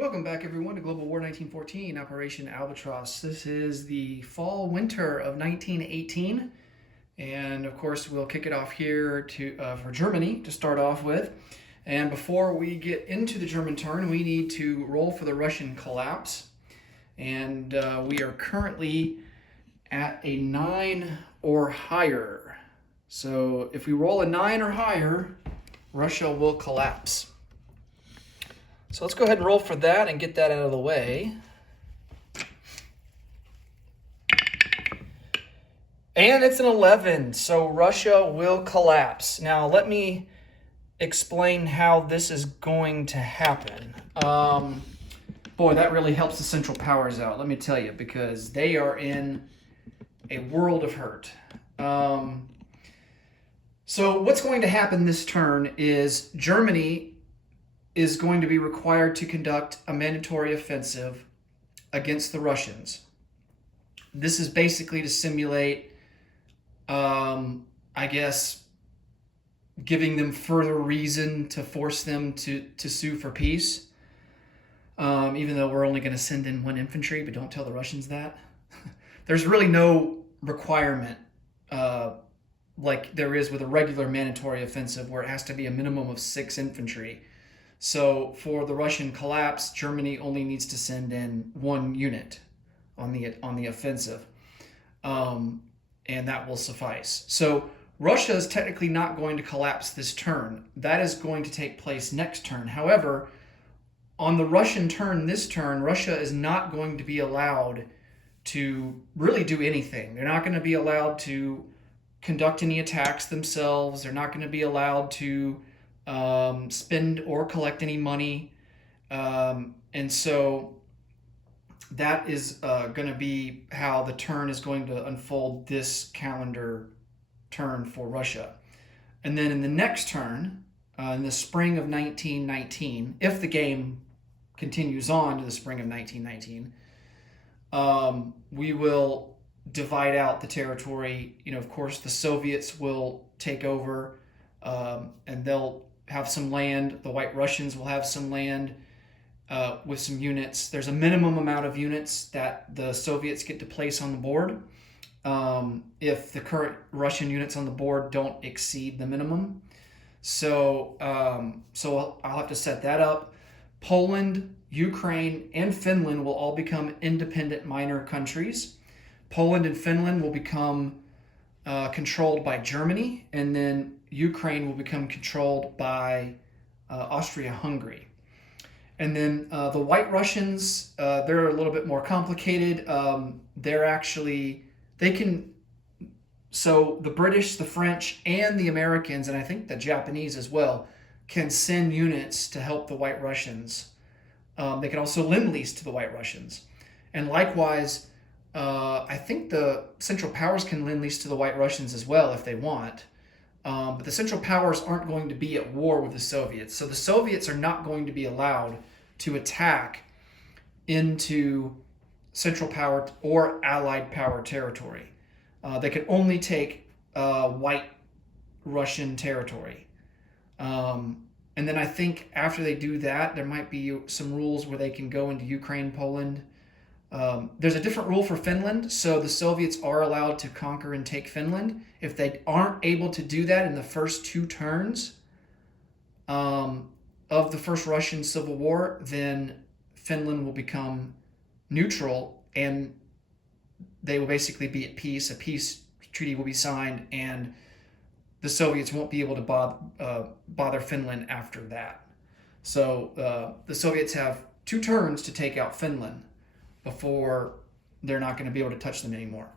Welcome back, everyone, to Global War 1914, Operation Albatross. This is the fall-winter of 1918, and of course we'll kick it off here for Germany to start off with. And before we get into the German turn, we need to roll for the Russian collapse. And we are currently at a 9 or higher. So if we roll a 9 or higher, Russia will collapse. So let's go ahead and roll for that and get that out of the way. And it's an 11, so Russia will collapse. Now let me explain how this is going to happen. Boy, that really helps the Central Powers out, let me tell you, because they are in a world of hurt. So what's going to happen this turn is Germany is going to be required to conduct a mandatory offensive against the Russians. This is basically to simulate, I guess, giving them further reason to force them to sue for peace. Even though we're only going to send in 1 infantry, but don't tell the Russians that. There's really no requirement like there is with a regular mandatory offensive where it has to be a minimum of 6 infantry. So for the Russian collapse, Germany only needs to send in 1 unit on the offensive, and that will suffice. So Russia is technically not going to collapse this turn. That is going to take place next turn. However, on the Russian turn this turn, Russia is not going to be allowed to really do anything. They're not going to be allowed to conduct any attacks themselves. They're not going to be allowed to spend or collect any money. And so that is going to be how the turn is going to unfold this calendar turn for Russia. And then in the next turn, in the spring of 1919, if the game continues on to the spring of 1919, we will divide out the territory. You know, of course, the Soviets will take over, and they'll have some land. The White Russians will have some land with some units. There's a minimum amount of units that the Soviets get to place on the board if the current Russian units on the board don't exceed the minimum. So I'll have to set that up. Poland, Ukraine, and Finland will all become independent minor countries. Poland and Finland will become controlled by Germany, and then Ukraine will become controlled by Austria-Hungary. And then the White Russians, they're a little bit more complicated. So the British, the French, and the Americans, and I think the Japanese as well, can send units to help the White Russians. They can also lend-lease to the White Russians. And likewise, I think the Central Powers can lend-lease to the White Russians as well if they want. But the Central Powers aren't going to be at war with the Soviets. So the Soviets are not going to be allowed to attack into Central Power or Allied Power territory. They can only take White Russian territory. And then I think after they do that, there might be some rules where they can go into Ukraine, Poland. There's a different rule for Finland, so the Soviets are allowed to conquer and take Finland. If they aren't able to do that in the first 2 turns of the first Russian Civil War, then Finland will become neutral and they will basically be at peace. A peace treaty will be signed, and the Soviets won't be able to bother Finland after that. So the Soviets have 2 turns to take out Finland before they're not going to be able to touch them anymore.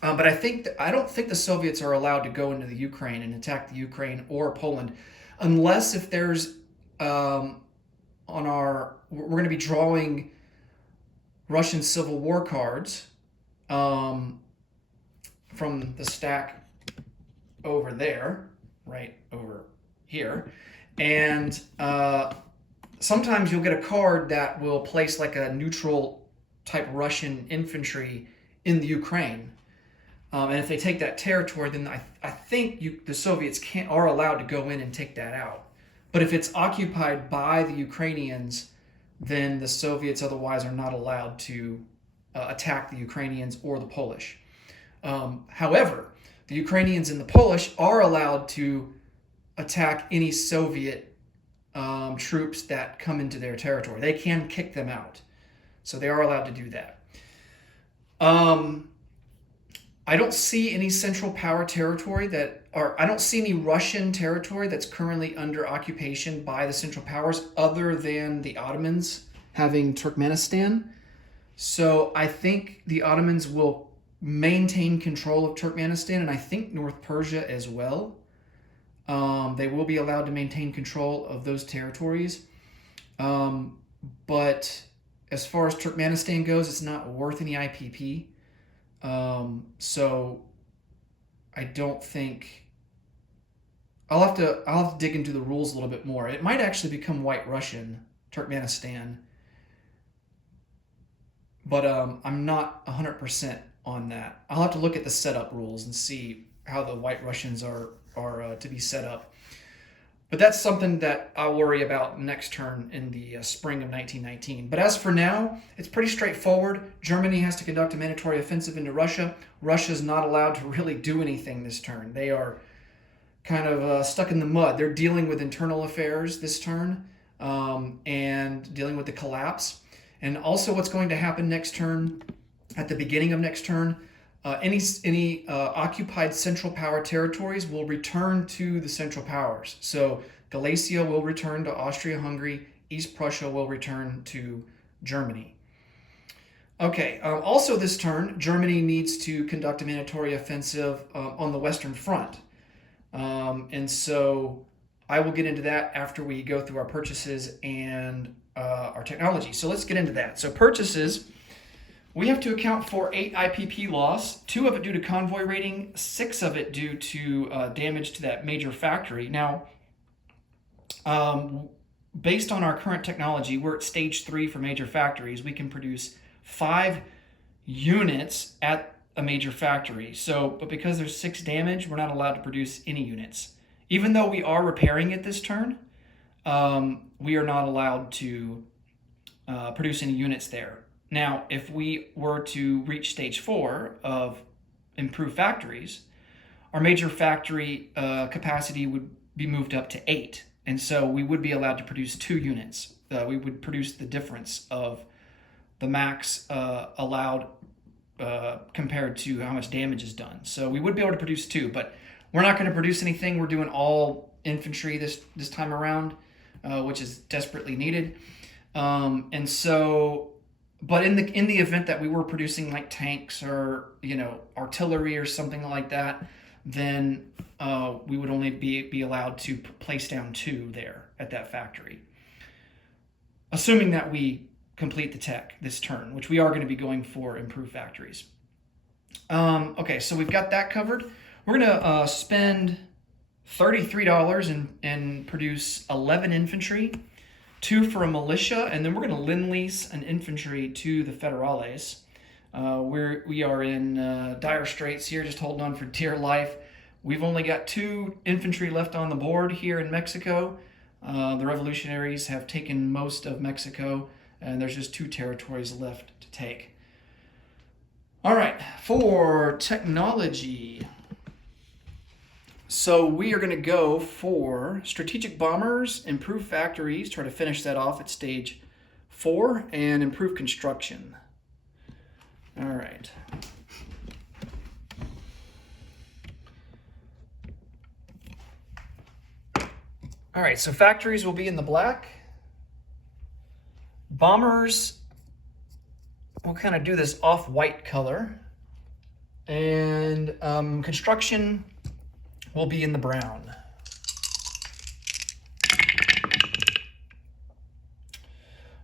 But I don't think the Soviets are allowed to go into the Ukraine and attack the Ukraine or Poland, unless if there's we're going to be drawing Russian Civil War cards from the stack over there, right over here, and sometimes you'll get a card that will place like a neutral type Russian infantry in the Ukraine. And if they take that territory, then I think the Soviets are allowed to go in and take that out. But if it's occupied by the Ukrainians, then the Soviets otherwise are not allowed to attack the Ukrainians or the Polish. However, the Ukrainians and the Polish are allowed to attack any Soviet troops that come into their territory. They can kick them out. So they are allowed to do that. I don't see any Central Power territory I don't see any Russian territory that's currently under occupation by the Central Powers other than the Ottomans having Turkmenistan. So I think the Ottomans will maintain control of Turkmenistan, and I think North Persia as well. They will be allowed to maintain control of those territories. But as far as Turkmenistan goes, it's not worth any IPP. So I don't think I'll have to dig into the rules a little bit more. It might actually become White Russian, Turkmenistan, but I'm not 100% on that. I'll have to look at the setup rules and see how the White Russians are to be set up. But that's something that I'll worry about next turn in the spring of 1919. But as for now, it's pretty straightforward. Germany has to conduct a mandatory offensive into Russia. Russia's not allowed to really do anything this turn. They are kind of stuck in the mud. They're dealing with internal affairs this turn and dealing with the collapse. And also what's going to happen next turn, at the beginning of next turn, any occupied Central Power territories will return to the Central Powers. So Galicia will return to Austria-Hungary. East Prussia will return to Germany. Okay, also this turn, Germany needs to conduct a mandatory offensive on the Western Front. And so I will get into that after we go through our purchases and our technology. So let's get into that. So purchases, we have to account for 8 IPP loss, 2 of it due to convoy raiding, 6 of it due to damage to that major factory. Now, based on our current technology, we're at stage 3 for major factories. We can produce 5 units at a major factory. But because there's 6 damage, we're not allowed to produce any units. Even though we are repairing it this turn, we are not allowed to produce any units there. Now, if we were to reach stage 4 of improved factories, our major factory capacity would be moved up to 8. And so we would be allowed to produce 2 units. We would produce the difference of the max allowed compared to how much damage is done. So we would be able to produce 2, but we're not going to produce anything. We're doing all infantry this time around, which is desperately needed. But in the event that we were producing like tanks or artillery or something like that, then we would only be allowed to place down 2 there at that factory, assuming that we complete the tech this turn, which we are going to be going for improved factories. Okay, so we've got that covered. We're going to spend $33 and produce 11 infantry, 2 for a militia, and then we're going to lend-lease an infantry to the Federales. We are in dire straits here, just holding on for dear life. We've only got 2 infantry left on the board here in Mexico. The revolutionaries have taken most of Mexico, and there's just 2 territories left to take. All right, for technology. So we are going to go for strategic bombers, improved factories, try to finish that off at stage 4, and improve construction. All right. All right, so factories will be in the black. Bombers, we'll kind of do this off-white color. And construction will be in the brown.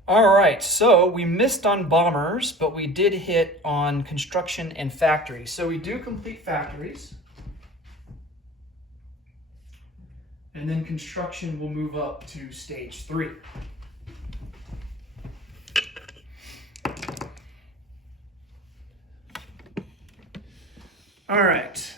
All right, so we missed on bombers, but we did hit on construction and factories. So we do complete factories. And then construction will move up to stage 3. All right.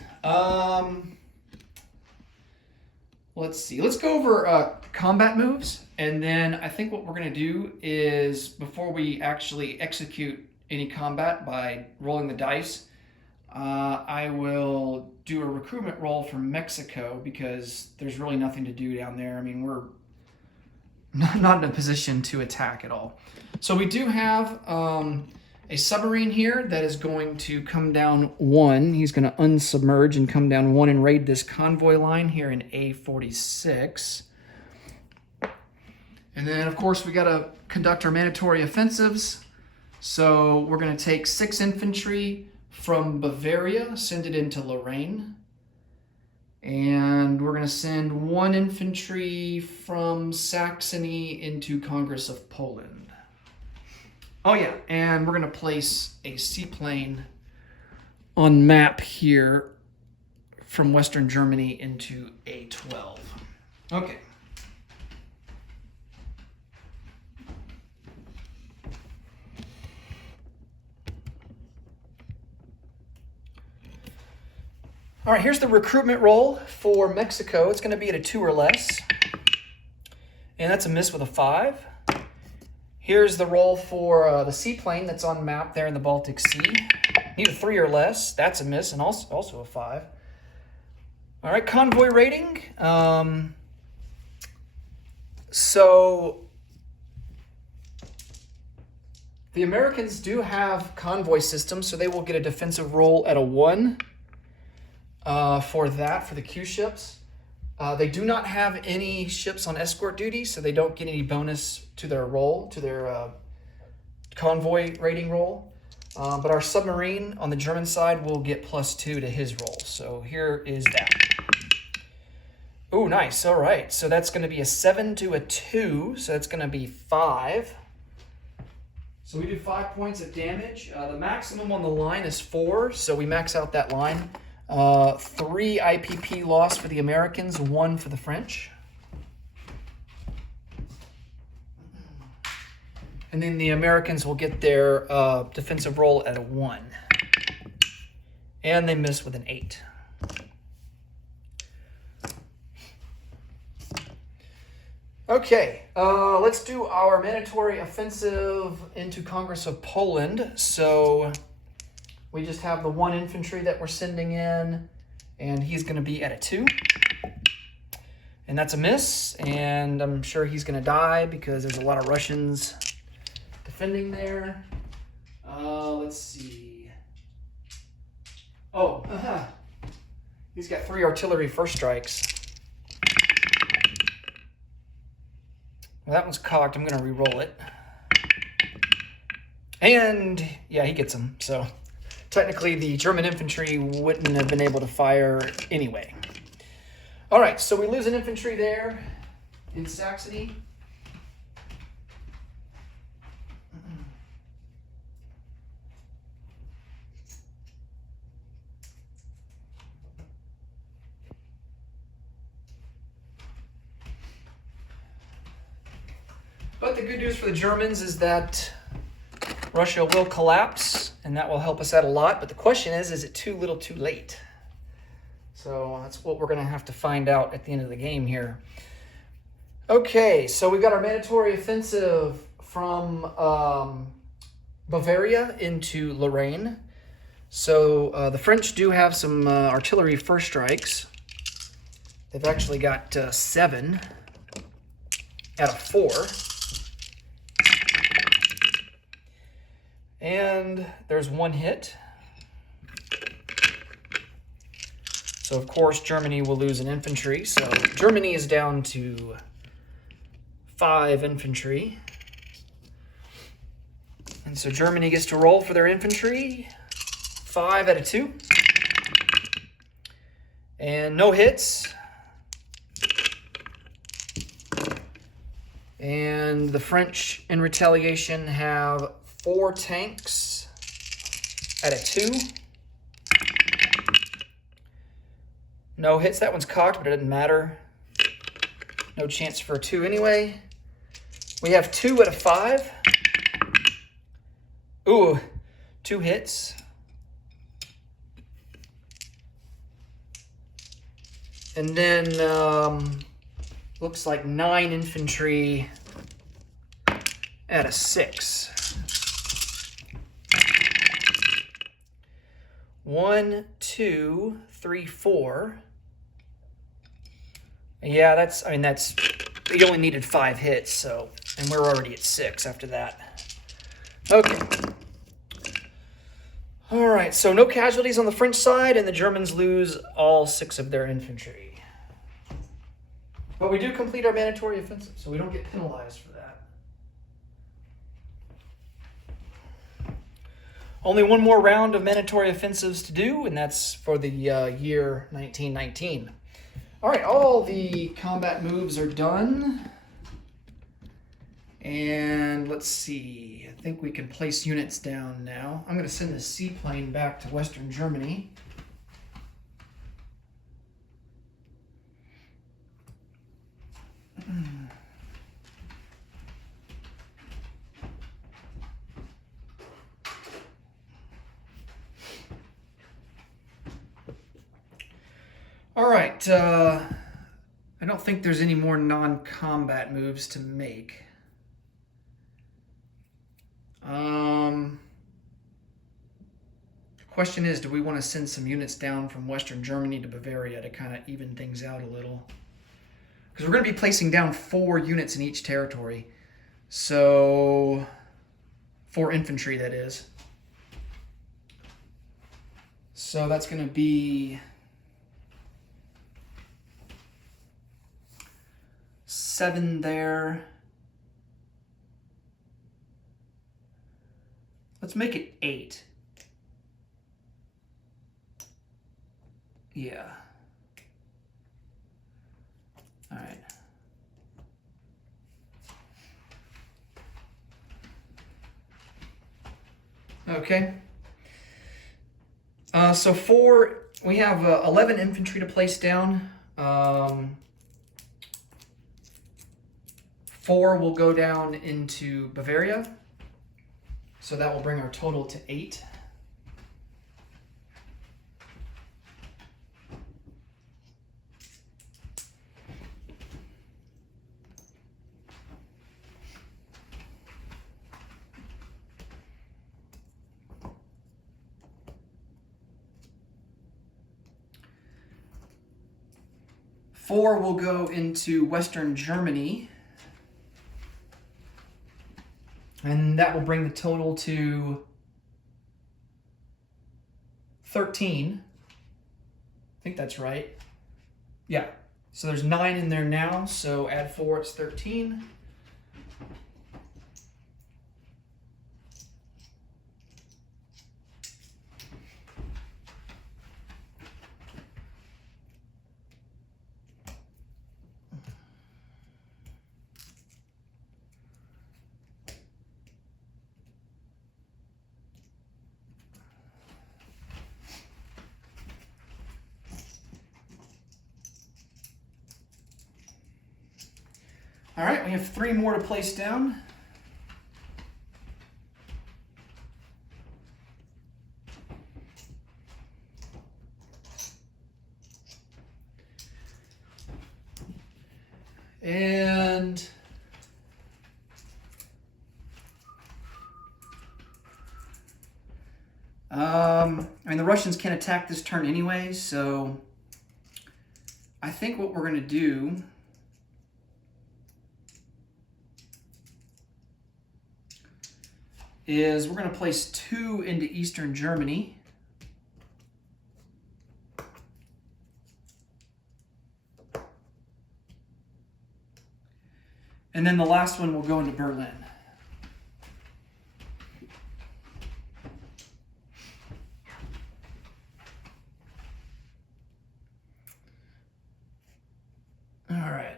Let's see. Let's go over combat moves, And then I think what we're going to do is, before we actually execute any combat by rolling the dice, I will do a recruitment roll for Mexico, because there's really nothing to do down there. I mean, we're not in a position to attack at all. So we do have a submarine here that is going to come down 1. He's going to unsubmerge and come down 1 and raid this convoy line here in A46. And then, of course, we got to conduct our mandatory offensives. So we're going to take 6 infantry from Bavaria, send it into Lorraine. And we're going to send 1 infantry from Saxony into Congress of Poland. Oh yeah, and we're going to place a seaplane on map here from Western Germany into A12. Okay. All right, here's the recruitment roll for Mexico. It's going to be at a 2 or less. And that's a miss with a 5. Here's the roll for the seaplane that's on map there in the Baltic Sea. Need a 3 or less. That's a miss, and also a 5. All right, convoy rating. So the Americans do have convoy systems, so they will get a defensive roll at a 1 for the Q ships. They do not have any ships on escort duty, so they don't get any bonus to their roll, to their convoy rating roll. But our submarine on the German side will get +2 to his roll. So here is that. Oh, nice. All right. So that's going to be a 7 to a 2. So that's going to be 5. So we do 5 points of damage. The maximum on the line is 4, so we max out that line. 3 IPP loss for the Americans, 1 for the French. And then the Americans will get their defensive roll at a 1. And they miss with an 8. Okay, let's do our mandatory offensive into Congress of Poland. So we just have the 1 infantry that we're sending in, and he's going to be at a 2. And that's a miss, and I'm sure he's going to die because there's a lot of Russians defending there. Let's see. Oh, he's got 3 artillery first strikes. Well, that one's cocked. I'm going to re-roll it. And, yeah, he gets him, so technically, the German infantry wouldn't have been able to fire anyway. All right, so we lose an infantry there in Saxony. But the good news for the Germans is that Russia will collapse, and that will help us out a lot. But the question is it too little too late? So that's what we're going to have to find out at the end of the game here. Okay, so we've got our mandatory offensive from Bavaria into Lorraine. So the French do have some artillery first strikes. They've actually got 7 out of 4. And there's 1 hit. So, of course, Germany will lose an infantry. So Germany is down to 5 infantry. And so Germany gets to roll for their infantry. 5 out of 2. And no hits. And the French, in retaliation, have 4 tanks at a 2. No hits. That one's cocked, but it doesn't matter. No chance for a 2 anyway. We have 2 at a 5. Ooh, 2 hits. And then looks like 9 infantry at a 6. 1, 2, 3, 4. Yeah, that's, I mean, that's, we only needed 5 hits, so, and we're already at 6 after that. Okay. All right, so no casualties on the French side, and the Germans lose all 6 of their infantry. But we do complete our mandatory offensive, so we don't get penalized for that. Only one more round of mandatory offensives to do, and that's for the year 1919. All right, all the combat moves are done. And let's see, I think we can place units down now. I'm going to send the seaplane back to Western Germany. All right, I don't think there's any more non-combat moves to make. Question is, do we want to send some units down from Western Germany to Bavaria to kind of even things out a little? Because we're going to be placing down 4 units in each territory. So, 4 infantry, that is. So that's going to be 7 there. Let's make it 8. Yeah. All right. Okay. So we have 11 infantry to place down. 4 will go down into Bavaria. So that will bring our total to 8. Four will go into Western Germany. And that will bring the total to 13. I think that's right. Yeah. So there's 9 in there now, so add 4, it's 13. All right, we have 3 more to place down. And I mean, the Russians can't attack this turn anyway, so I think what we're going to do is we're going to place 2 into Eastern Germany. And then the last one will go into Berlin. All right.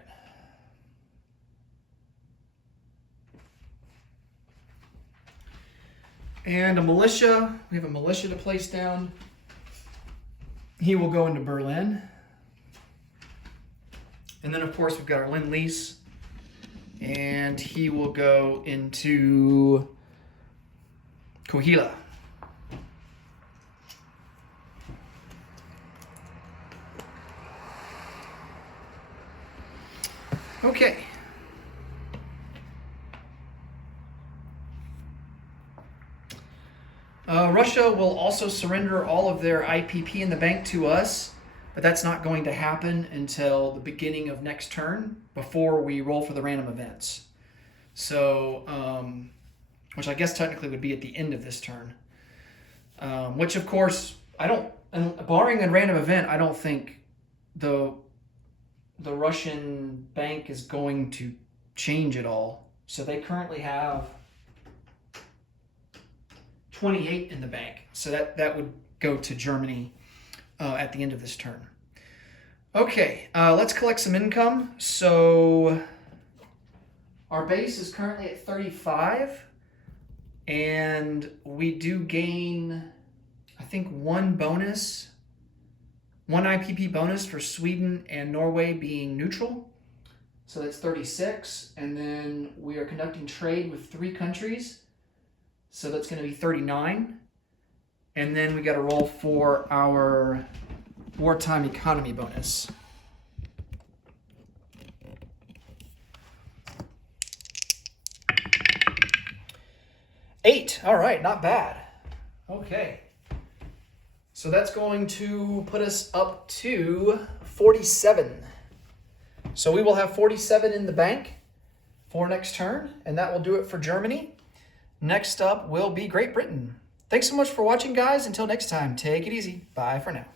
And a militia, we have a militia to place down. He will go into Berlin. And then, of course, we've got our Lend-Lease. And he will go into Kohila. Okay. Russia will also surrender all of their IPP in the bank to us, but that's not going to happen until the beginning of next turn before we roll for the random events. So, which I guess technically would be at the end of this turn. Which, of course, barring a random event, I don't think the Russian bank is going to change at all. So they currently have 28 in the bank. So that would go to Germany at the end of this turn. Okay, let's collect some income. So our base is currently at 35, and we do gain, I think, one IPP bonus for Sweden and Norway being neutral. So that's 36, and then we are conducting trade with 3 countries. So that's going to be 39. And then we got to roll for our wartime economy bonus. 8. All right, not bad. Okay. So that's going to put us up to 47. So we will have 47 in the bank for next turn, and that will do it for Germany. Next up will be Great Britain. Thanks so much for watching, guys. Until next time, take it easy. Bye for now.